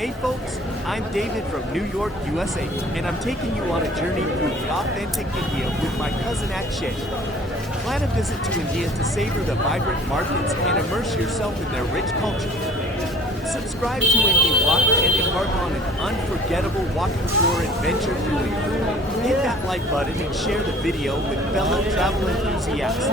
Hey folks, I'm David from New York, USA, and I'm taking you on a journey through the authentic India with my cousin Akshay. Plan a visit to India to savor the vibrant markets and immerse yourself in their rich culture. Subscribe to India Walk and embark on an unforgettable walking tour adventure through India. Hit that like button and share the video with fellow travel enthusiasts.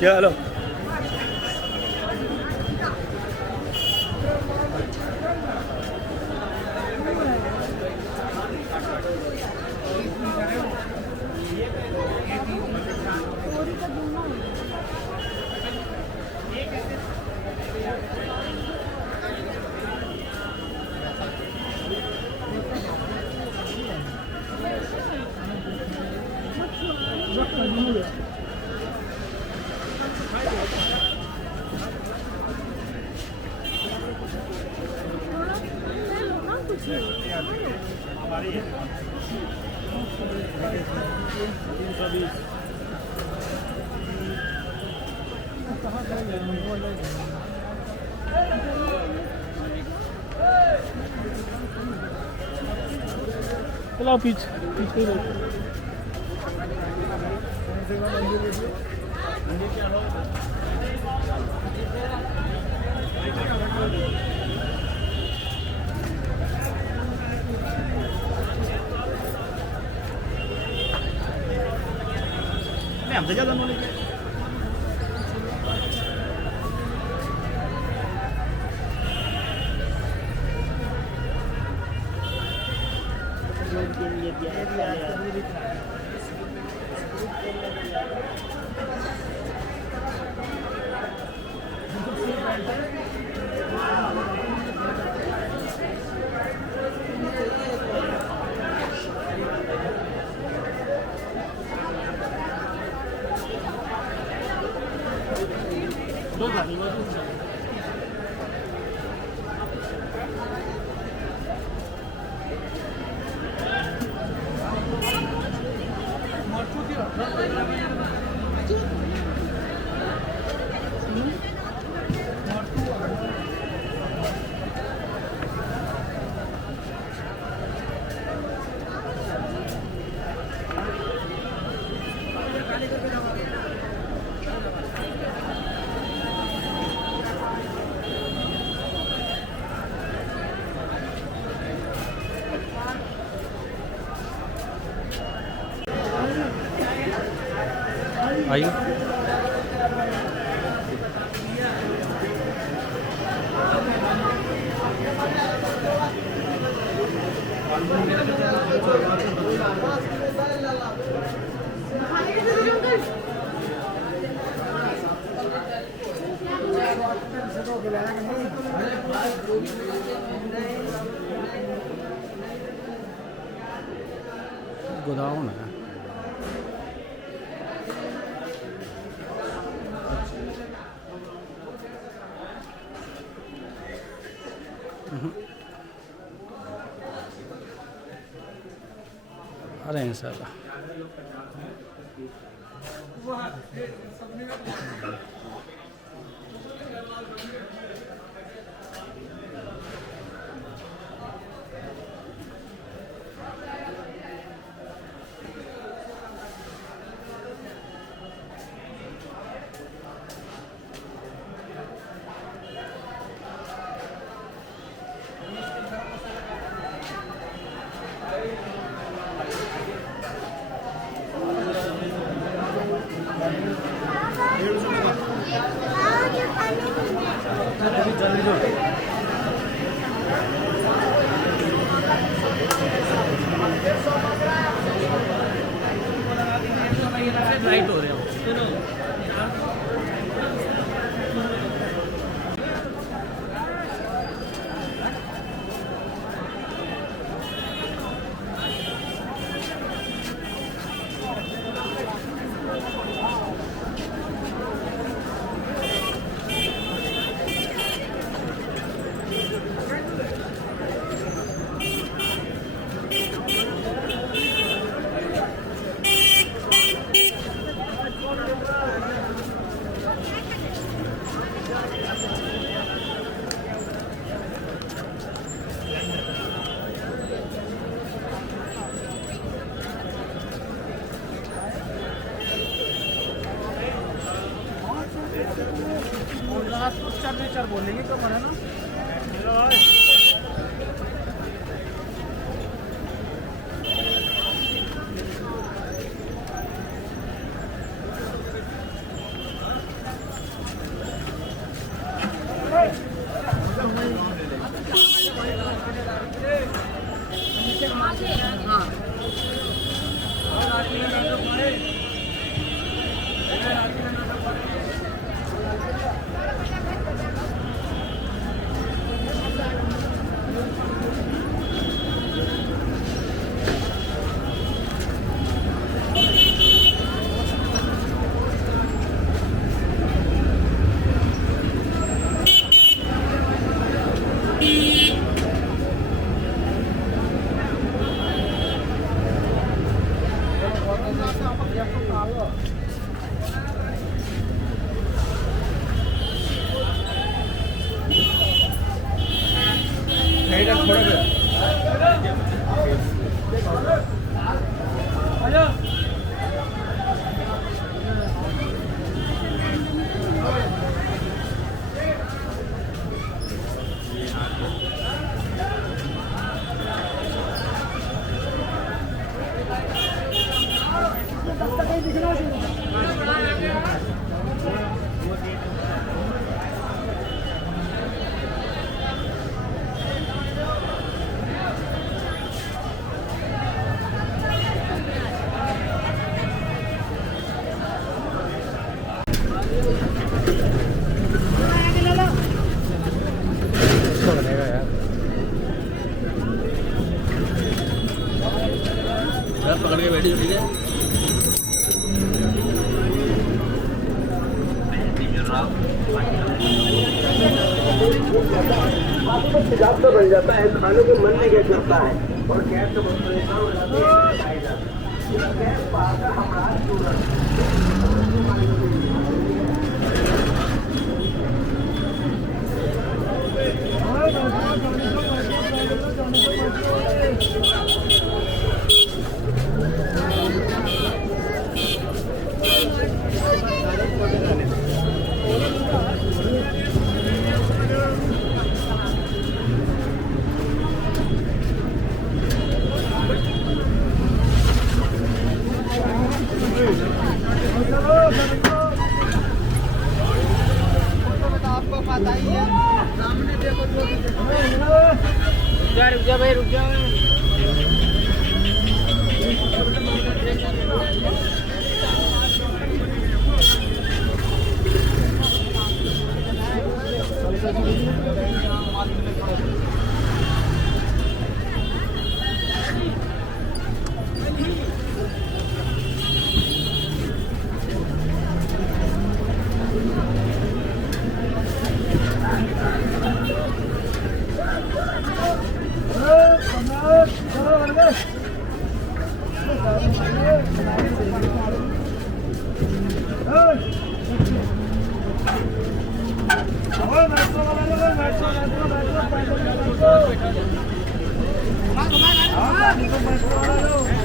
चलो चलो पीछे पीछे हमसे ज़्यादा knowledge है। आइए गोदाम है। आ रहे हैं सर। लास्ट को सिग्नेचर बोलेंगे तो है ना। पकड़ के बैठी ठीक है। तेजाब तो बन जाता है, खाने के मन में गैस लगता है और गैस तो बहुत परेशान हो जाते हैं। गैस बाहर का हमारा आपको पता ही है, सामने देखो रुक जा भाई, रुक जा। बैठो